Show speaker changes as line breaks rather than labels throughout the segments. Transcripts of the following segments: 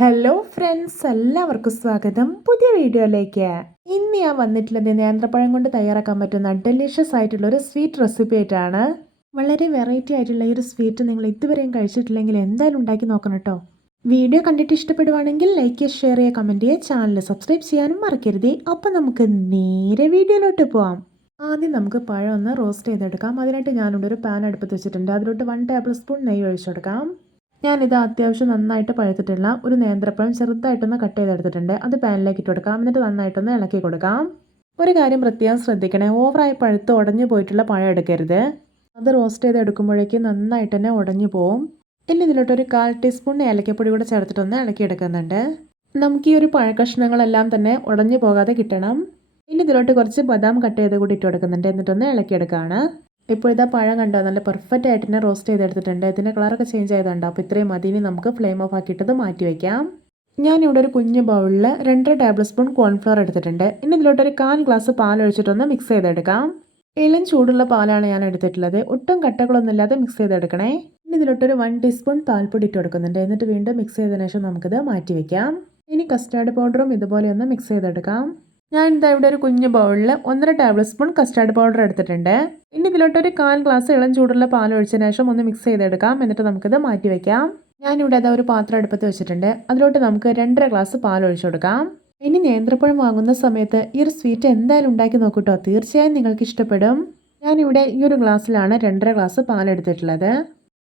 Hello friends എല്ലാവർക്കും സ്വാഗതം. പുതിയ വീഡിയോയിലേക്ക്. ഇന്ന് ഞാൻ വന്നിട്ടുള്ളത് നേന്ത്രപ്പഴം കൊണ്ട് തയ്യാറാക്കാൻ പറ്റുന്ന ഡെലിഷ്യസ് ആയിട്ടുള്ള ഒരു സ്വീറ്റ് റെസിപ്പി ആയിട്ടാണ്. വളരെ വെറൈറ്റി ആയിട്ടുള്ള ഈ ഒരു സ്വീറ്റ് നിങ്ങൾ ഇതുവരെയും കഴിച്ചിട്ടില്ലെങ്കിൽ എന്തായാലും ഉണ്ടാക്കി നോക്കണം കേട്ടോ. വീഡിയോ കണ്ടിട്ട് ഇഷ്ടപ്പെടുവാണെങ്കിൽ ലൈക്ക് ഷെയർ ചെയ്യുക കമന്റ് ചെയ്യുക ചാനൽ സബ്സ്ക്രൈബ് ചെയ്യാനും മറക്കരുത്. അപ്പം നമുക്ക് നേരെ വീഡിയോയിലോട്ട് പോവാം. ആദ്യം നമുക്ക് പഴം ഒന്ന് റോസ്റ്റ് ചെയ്തെടുക്കാം. അതിനായിട്ട് ഞാനിവിടെ ഒരു പാൻ അടുപ്പത്ത് വെച്ചിട്ടുണ്ട്. അതിലോട്ട് വൺ ടേബിൾ സ്പൂൺ നെയ്യ് ഒഴിച്ചെടുക്കാം. ഞാനിത് അത്യാവശ്യം നന്നായിട്ട് പഴുത്തിട്ടുള്ള ഒരു നേന്ത്രപ്പഴം ചെറുതായിട്ടൊന്ന് കട്ട് ചെയ്തെടുത്തിട്ടുണ്ട്. അത് പാനിലേക്ക് ഇട്ട് കൊടുക്കാം. എന്നിട്ട് നന്നായിട്ടൊന്ന് ഇളക്കി കൊടുക്കാം. ഒരു കാര്യം പ്രത്യേകം ശ്രദ്ധിക്കണേ. ഓവറായി പഴുത്ത് ഉടഞ്ഞു പോയിട്ടുള്ള പഴം എടുക്കരുത്. അത് റോസ്റ്റ് ചെയ്ത് എടുക്കുമ്പോഴേക്കും നന്നായിട്ട് തന്നെ ഉടഞ്ഞു പോവും. ഇനി ഇതിലോട്ടൊരു കാൽ ടീസ്പൂൺ ഏലക്കപ്പൊടി കൂടെ ചേർത്തിട്ടൊന്ന് ഇളക്കി എടുക്കുന്നുണ്ട്. നമുക്ക് ഈ ഒരു പഴക്കഷ്ണങ്ങളെല്ലാം തന്നെ ഉടഞ്ഞു പോകാതെ കിട്ടണം. ഇനി ഇതിലോട്ട് കുറച്ച് ബദാം കട്ട് ചെയ്ത് കൂടി ഇട്ട് കൊടുക്കുന്നുണ്ട്. എന്നിട്ടൊന്ന് ഇളക്കിയെടുക്കുകയാണ് ഇപ്പോൾ ഇതാ പഴം കണ്ടോ? നല്ല പെർഫെക്റ്റ് ആയിട്ട് തന്നെ റോസ്റ്റ് ചെയ്തെടുത്തിട്ടുണ്ട്. ഇതിന്റെ കളറൊക്കെ ചേഞ്ച് ആയതുണ്ടോ? അപ്പോൾ ഇത്രയും മതി. ഇനി നമുക്ക് ഫ്ലെയിം ഓഫ് ആക്കിയിട്ടത് മാറ്റി വയ്ക്കാം ഞാനിവിടെ ഒരു കുഞ്ഞു ബൗളിൽ രണ്ടര ടേബിൾ സ്പൂൺ കോൺഫ്ലവർ എടുത്തിട്ടുണ്ട്. ഇനി ഇതിലോട്ടൊരു കാൽ ഗ്ലാസ് പാൽ ഒഴിച്ചിട്ടൊന്ന് മിക്സ് ചെയ്തെടുക്കാം. ഇളം ചൂടുള്ള പാലാണ് ഞാൻ എടുത്തിട്ടുള്ളത്. ഒട്ടും കട്ടകളൊന്നും ഇല്ലാതെ മിക്സ് ചെയ്തെടുക്കണേ. ഇനി ഇതിലോട്ടൊരു വൺ ടീസ്പൂൺ പാൽപ്പൊടി ഇട്ട് കൊടുക്കുന്നുണ്ട്. എന്നിട്ട് വീണ്ടും മിക്സ് ചെയ്തതിനു ശേഷം നമുക്കിത് മാറ്റി വയ്ക്കാം ഇനി കസ്റ്റാർഡ് പൗഡറും ഇതുപോലെ ഒന്ന് മിക്സ് ചെയ്തെടുക്കാം. ഞാൻ ഇതാ ഇവിടെ ഒരു കുഞ്ഞു ബൗളിൽ ഒന്നര ടേബിൾ സ്പൂൺ കസ്റ്റാർഡ് പൗഡർ എടുത്തിട്ടുണ്ട്. ഇനി ഇതിലോട്ട് ഒരു കാൽ ഗ്ലാസ് ഇളം ചൂടുള്ള പാൽ ഒഴിച്ചതിന് ശേഷം ഒന്ന് മിക്സ് ചെയ്തെടുക്കാം. എന്നിട്ട് നമുക്കിത് മാറ്റി വയ്ക്കാം ഞാനിവിടെ അതാ ഒരു പാത്രം അടുപ്പത്ത് വെച്ചിട്ടുണ്ട്. അതിലോട്ട് നമുക്ക് രണ്ടര ഗ്ലാസ് പാൽ ഒഴിച്ചു കൊടുക്കാം. ഇനി നേന്ത്രപ്പഴം വാങ്ങുന്ന സമയത്ത് ഈ ഒരു സ്വീറ്റ് എന്തായാലും ഉണ്ടാക്കി നോക്കൂട്ടോ. തീർച്ചയായും നിങ്ങൾക്ക് ഇഷ്ടപ്പെടും. ഞാനിവിടെ ഈ ഒരു ഗ്ലാസ്സിലാണ് രണ്ടര ഗ്ലാസ് പാൽ എടുത്തിട്ടുള്ളത്.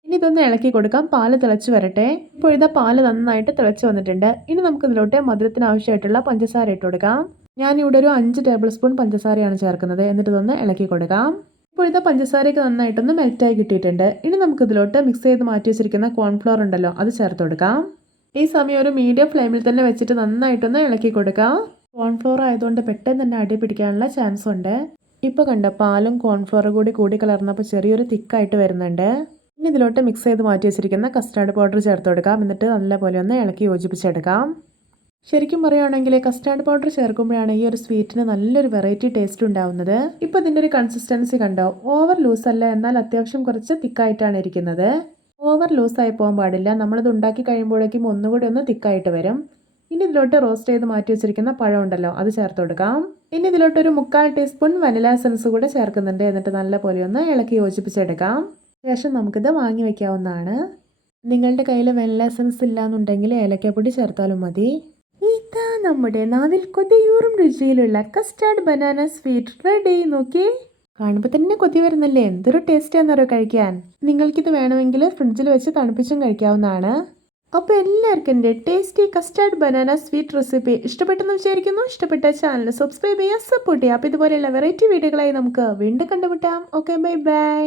ഇനി ഇതൊന്ന് ഇളക്കി കൊടുക്കാം. പാൽ തിളച്ച് വരട്ടെ. ഇപ്പോൾ ഇതാ പാൽ നന്നായിട്ട് തിളച്ച് വന്നിട്ടുണ്ട്. ഇനി നമുക്ക് ഇതിലോട്ട് മധുരത്തിന് പഞ്ചസാര ഇട്ട് കൊടുക്കാം. ഞാനിവിടെ ഒരു അഞ്ച് ടേബിൾ സ്പൂൺ പഞ്ചസാരയാണ് ചേർക്കുന്നത്. എന്നിട്ട് ഇതൊന്ന് ഇളക്കി കൊടുക്കാം. ഇപ്പോൾ ഇത് പഞ്ചസാരയൊക്കെ നന്നായിട്ടൊന്ന് മെൽറ്റായി കിട്ടിയിട്ടുണ്ട്. ഇനി നമുക്ക് ഇതിലോട്ട് മിക്സ് ചെയ്ത് മാറ്റി വെച്ചിരിക്കുന്ന കോൺഫ്ലോർ ഉണ്ടല്ലോ അത് ചേർത്ത് കൊടുക്കാം. ഈ സമയം ഒരു മീഡിയം ഫ്ലെയിമിൽ തന്നെ വെച്ചിട്ട് നന്നായിട്ടൊന്ന് ഇളക്കി കൊടുക്കാം. കോൺഫ്ലോർ ആയതുകൊണ്ട് പെട്ടെന്ന് തന്നെ അടി പിടിക്കാനുള്ള ചാൻസ് ഉണ്ട്. ഇപ്പോൾ കണ്ട പാലും കോൺഫ്ലോറും കൂടി കൂടി കലർന്നപ്പോൾ ചെറിയൊരു തിക്കായിട്ട് വരുന്നുണ്ട്. ഇനി ഇതിലോട്ട് മിക്സ് ചെയ്ത് മാറ്റി വെച്ചിരിക്കുന്ന കസ്റ്റാർഡ് പൗഡർ ചേർത്ത് കൊടുക്കാം. എന്നിട്ട് നല്ലപോലെ ഒന്ന് ഇളക്കി യോജിപ്പിച്ചെടുക്കാം. ശരിക്കും പറയുകയാണെങ്കിൽ കസ്റ്റാർഡ് പൗഡർ ചേർക്കുമ്പോഴാണ് ഈ ഒരു സ്വീറ്റിന് നല്ലൊരു വെറൈറ്റി ടേസ്റ്റ് ഉണ്ടാവുന്നത്. ഇപ്പോൾ ഇതിന്റെ ഒരു കൺസിസ്റ്റൻസി കണ്ടോ? ഓവർ ലൂസ് അല്ല എന്നാൽ അത്യാവശ്യം കുറച്ച് തിക്കായിട്ടാണ് ഇരിക്കുന്നത്. ഓവർ ലൂസായി പോകാൻ പാടില്ല. നമ്മളിത് ഉണ്ടാക്കി കഴിയുമ്പോഴേക്കും ഒന്നുകൂടി ഒന്ന് തിക്കായിട്ട് വരും. ഇനി ഇതിലോട്ട് റോസ്റ്റ് ചെയ്ത് മാറ്റി വെച്ചിരിക്കുന്ന പഴം ഉണ്ടല്ലോ അത് ചേർത്ത് കൊടുക്കാം. ഇനി ഇതിലോട്ട് ഒരു മുക്കാൽ ടീസ്പൂൺ വനില എസൻസ് കൂടെ ചേർക്കുന്നുണ്ട്. എന്നിട്ട് നല്ല പോലെ ഒന്ന് ഇളക്കി യോജിപ്പിച്ചെടുക്കാം. ശേഷം നമുക്കിത് വാങ്ങി വയ്ക്കാവുന്നതാണ് നിങ്ങളുടെ കയ്യിൽ വെനില എസൻസ് ഇല്ലാന്നുണ്ടെങ്കിൽ ഏലക്കപ്പൊടി ചേർത്താലും മതി. ഇതാ നമ്മുടെ നാവിൽ കൊതിയൂറും രുചിയിലുള്ള കസ്റ്റാർഡ് ബനാന സ്വീറ്റ് റെഡി നോക്കി കാണുമ്പോൾ തന്നെ കൊതി വരുന്നല്ലേ? എന്തൊരു ടേസ്റ്റ് ആണെന്നറിയോ കഴിക്കാൻ. നിങ്ങൾക്കിത് വേണമെങ്കിൽ ഫ്രിഡ്ജിൽ വെച്ച് തണുപ്പിച്ചും കഴിക്കാവുന്നതാണ്. അപ്പോൾ എല്ലാവർക്കും എന്റെ tasty custard banana sweet recipe ഇഷ്ടപ്പെട്ടെന്ന് വിചാരിക്കുന്നു. ഇഷ്ടപ്പെട്ട ചാനൽ സബ്സ്ക്രൈബ് ചെയ്യുക സപ്പോർട്ട് ചെയ്യുക. അപ്പോൾ ഇതുപോലെയുള്ള വെറൈറ്റി വീഡിയോകളായി നമുക്ക് വീണ്ടും കണ്ടുമുട്ടാം. Okay bye bye